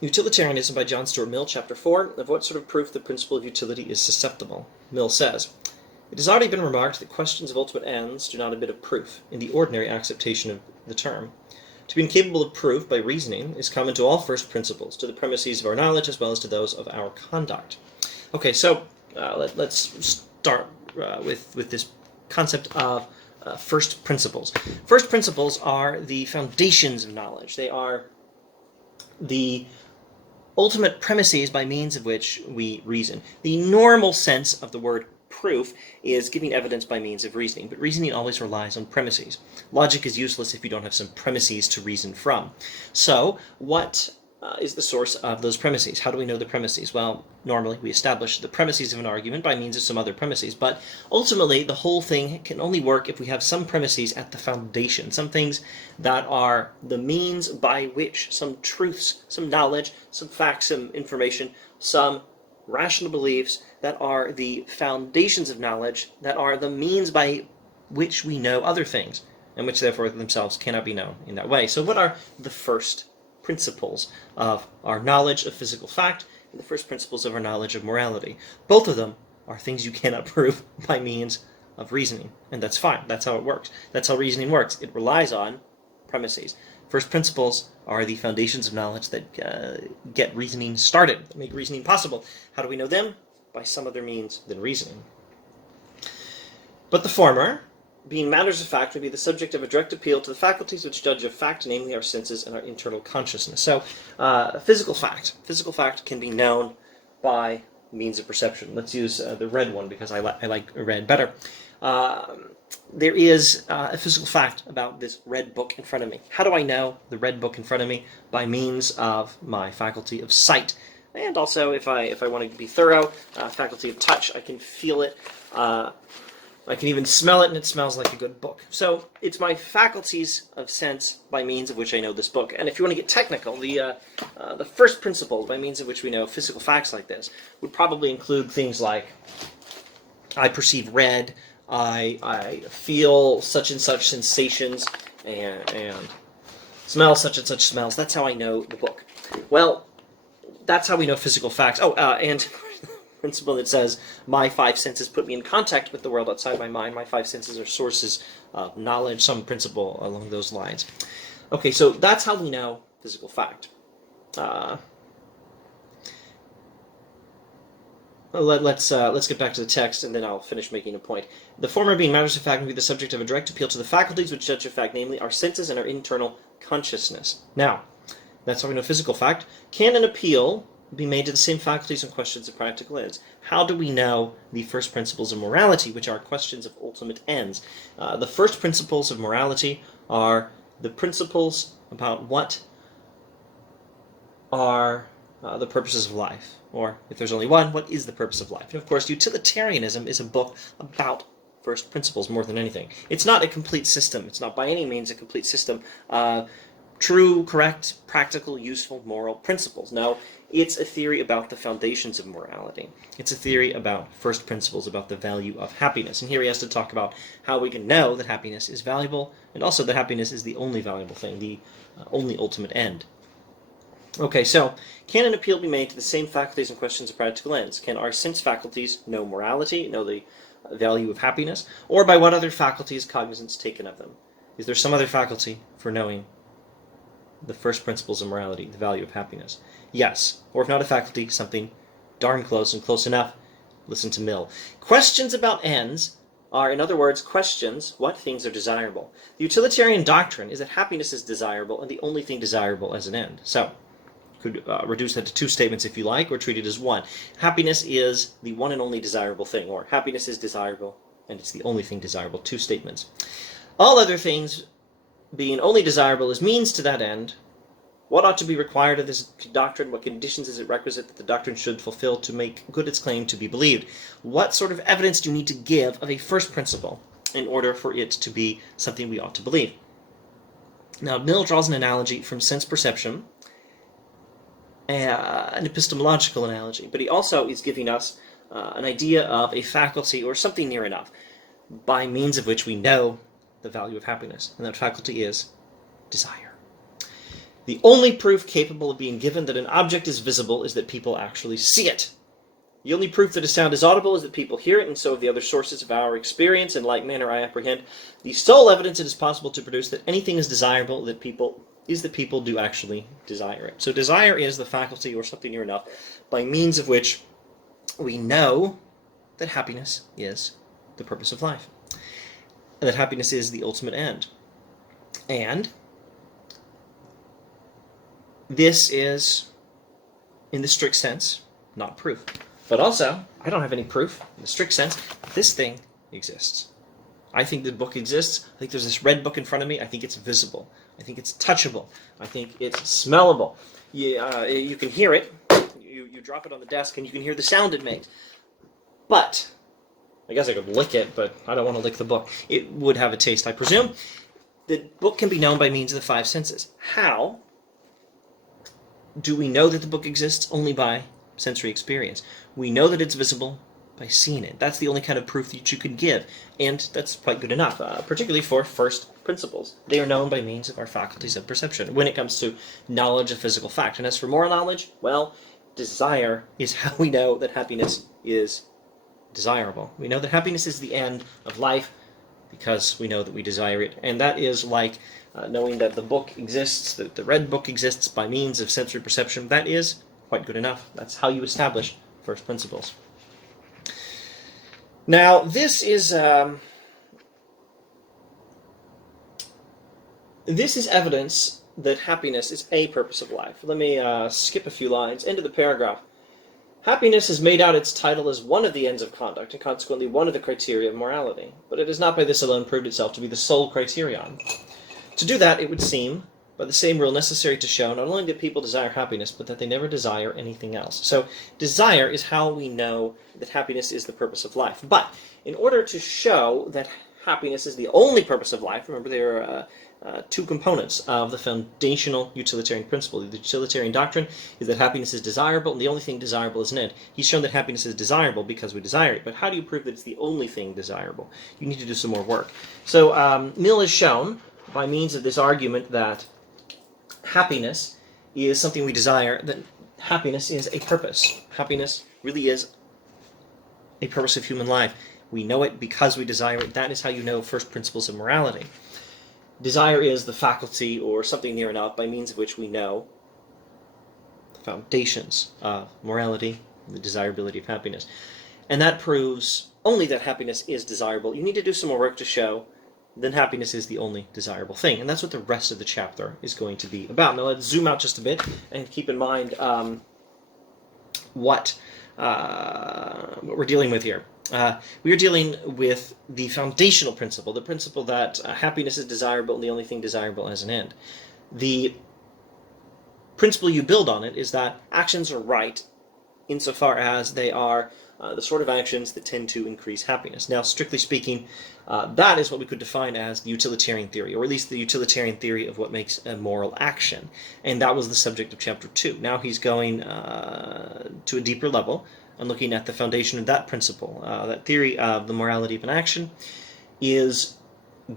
Utilitarianism by John Stuart Mill, Chapter 4, of what sort of proof the principle of utility is susceptible. Mill says, "It has already been remarked that questions of ultimate ends do not admit of proof, in the ordinary acceptation of the term. To be incapable of proof by reasoning is common to all first principles, to the premises of our knowledge as well as to those of our conduct." Okay, so let's start with this concept of first principles. First principles are the foundations of knowledge. They are the ultimate premises by means of which we reason. The normal sense of the word proof is giving evidence by means of reasoning, but reasoning always relies on premises. Logic is useless if you don't have some premises to reason from. So, what is the source of those premises? How do we know the premises? Well, normally we establish the premises of an argument by means of some other premises, but ultimately the whole thing can only work if we have some premises at the foundation, some things that are the means by which some truths, some knowledge, some facts, some information, some rational beliefs that are the foundations of knowledge, that are the means by which we know other things, and which therefore themselves cannot be known in that way. So what are the first principles of our knowledge of physical fact and the first principles of our knowledge of morality? Both of them are things you cannot prove by means of reasoning, and that's fine. That's how it works. That's how reasoning works. It relies on premises. First principles are the foundations of knowledge that get reasoning started, that make reasoning possible. How do we know them? By some other means than reasoning. But the former, being matters of fact, may be the subject of a direct appeal to the faculties which judge of fact, namely our senses and our internal consciousness. So, physical fact can be known by means of perception. Let's use the red one because I like red better. There is a physical fact about this red book in front of me. How do I know the red book in front of me? By means of my faculty of sight. And also, if I want to be thorough, faculty of touch. I can feel it. I can even smell it, and it smells like a good book. So it's my faculties of sense by means of which I know this book. And if you want to get technical, the first principle by means of which we know physical facts like this would probably include things like I perceive red, I feel such and such sensations, and smell such and such smells. That's how I know the book. Well, that's how we know physical facts. And principle that says my five senses put me in contact with the world outside my mind. My five senses are sources of knowledge, some principle along those lines. Okay, so that's how we know physical fact. Let's get back to the text, and then I'll finish making a point. The former, being matters of fact, may be the subject of a direct appeal to the faculties which judge of fact, namely our senses and our internal consciousness. Now, that's how we know physical fact. Can an appeal be made to the same faculties and questions of practical ends? How do we know the first principles of morality, which are questions of ultimate ends? The first principles of morality are the principles about what are the purposes of life, or if there's only one, what is the purpose of life? And of course, Utilitarianism is a book about first principles more than anything. It's not a complete system. It's not by any means a complete system. True, correct, practical, useful, moral principles. No, it's a theory about the foundations of morality. It's a theory about first principles, about the value of happiness. And here he has to talk about how we can know that happiness is valuable, and also that happiness is the only valuable thing, the only ultimate end. Okay, so can an appeal be made to the same faculties and questions of practical ends? Can our sense faculties know morality, know the value of happiness, or by what other faculty is cognizance taken of them? Is there some other faculty for knowing the first principles of morality, the value of happiness? Yes, or if not a faculty, something darn close and close enough. Listen to Mill. Questions about ends are, in other words, questions what things are desirable. The utilitarian doctrine is that happiness is desirable and the only thing desirable as an end. So, could reduce that to two statements if you like, or treat it as one. Happiness is the one and only desirable thing, or happiness is desirable and it's the only thing desirable. Two statements. All other things being only desirable as means to that end, what ought to be required of this doctrine? What conditions is it requisite that the doctrine should fulfill to make good its claim to be believed? What sort of evidence do you need to give of a first principle in order for it to be something we ought to believe? Now, Mill draws an analogy from sense perception, an epistemological analogy, but he also is giving us an idea of a faculty or something near enough by means of which we know the value of happiness, and that faculty is desire. The only proof capable of being given that an object is visible is that people actually see it. The only proof that a sound is audible is that people hear it, and so of the other sources of our experience. In like manner, I apprehend the sole evidence it is possible to produce that anything is desirable that people do actually desire it. So desire is the faculty, or something near enough, by means of which we know that happiness is the purpose of life, and that happiness is the ultimate end. And this is, in the strict sense, not proof. But also, I don't have any proof, in the strict sense, this thing exists. I think the book exists. I think there's this red book in front of me. I think it's visible. I think it's touchable. I think it's smellable. You can hear it. You drop it on the desk and you can hear the sound it makes. But, I guess I could lick it, but I don't want to lick the book. It would have a taste, I presume. The book can be known by means of the five senses. How do we know that the book exists? Only by sensory experience. We know that it's visible by seeing it. That's the only kind of proof that you can give, and that's quite good enough, particularly for first principles. They are known by means of our faculties of perception when it comes to knowledge of physical fact. And as for moral knowledge, well, desire is how we know that happiness is desirable. We know that happiness is the end of life because we know that we desire it, and that is like knowing that the book exists, that the red book exists by means of sensory perception. That is quite good enough. That's how you establish first principles. Now, this is evidence that happiness is a purpose of life. Let me skip a few lines into the paragraph. Happiness has made out its title as one of the ends of conduct, and consequently one of the criteria of morality. But it has not by this alone proved itself to be the sole criterion. To do that, it would seem, by the same rule, necessary to show not only that people desire happiness, but that they never desire anything else. So, desire is how we know that happiness is the purpose of life. But, in order to show that happiness is the only purpose of life, remember there are two components of the foundational utilitarian principle. The utilitarian doctrine is that happiness is desirable, and the only thing desirable is an end. He's shown that happiness is desirable because we desire it. But how do you prove that it's the only thing desirable? You need to do some more work. So, Mill has shown, by means of this argument, that happiness is something we desire, that happiness is a purpose. Happiness really is a purpose of human life. We know it because we desire it. That is how you know first principles of morality. Desire is the faculty, or something near enough, by means of which we know the foundations of morality, the desirability of happiness. And that proves only that happiness is desirable. You need to do some more work to show then happiness is the only desirable thing. And that's what the rest of the chapter is going to be about. Now let's zoom out just a bit and keep in mind what we're dealing with here. We are dealing with the foundational principle, the principle that happiness is desirable and the only thing desirable as an end. The principle you build on it is that actions are right insofar as they are the sort of actions that tend to increase happiness. Now, strictly speaking, that is what we could define as the utilitarian theory, or at least the utilitarian theory of what makes a moral action. And that was the subject of Chapter 2. Now he's going to a deeper level and looking at the foundation of that principle. That theory of the morality of an action is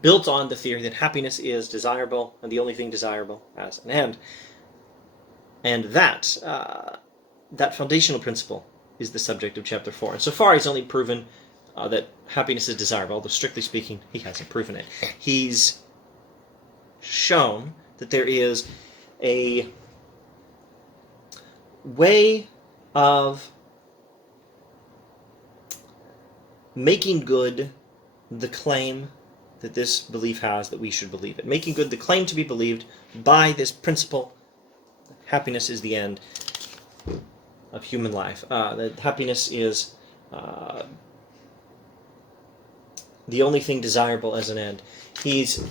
built on the theory that happiness is desirable and the only thing desirable as an end. And that foundational principle is the subject of Chapter 4. And so far he's only proven that happiness is desirable, although strictly speaking he hasn't proven it. He's shown that there is a way of making good the claim that this belief has that we should believe it. Making good the claim to be believed by this principle, happiness is the end of human life. That happiness is the only thing desirable as an end. He's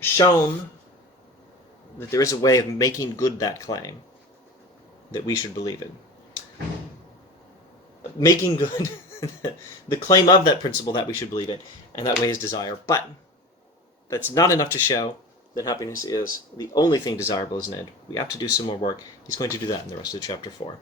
shown that there is a way of making good that claim, that we should believe it. Making good the claim of that principle that we should believe it, and that way is desire. But that's not enough to show that happiness is the only thing desirable as an end. We have to do some more work. He's going to do that in the rest of Chapter 4.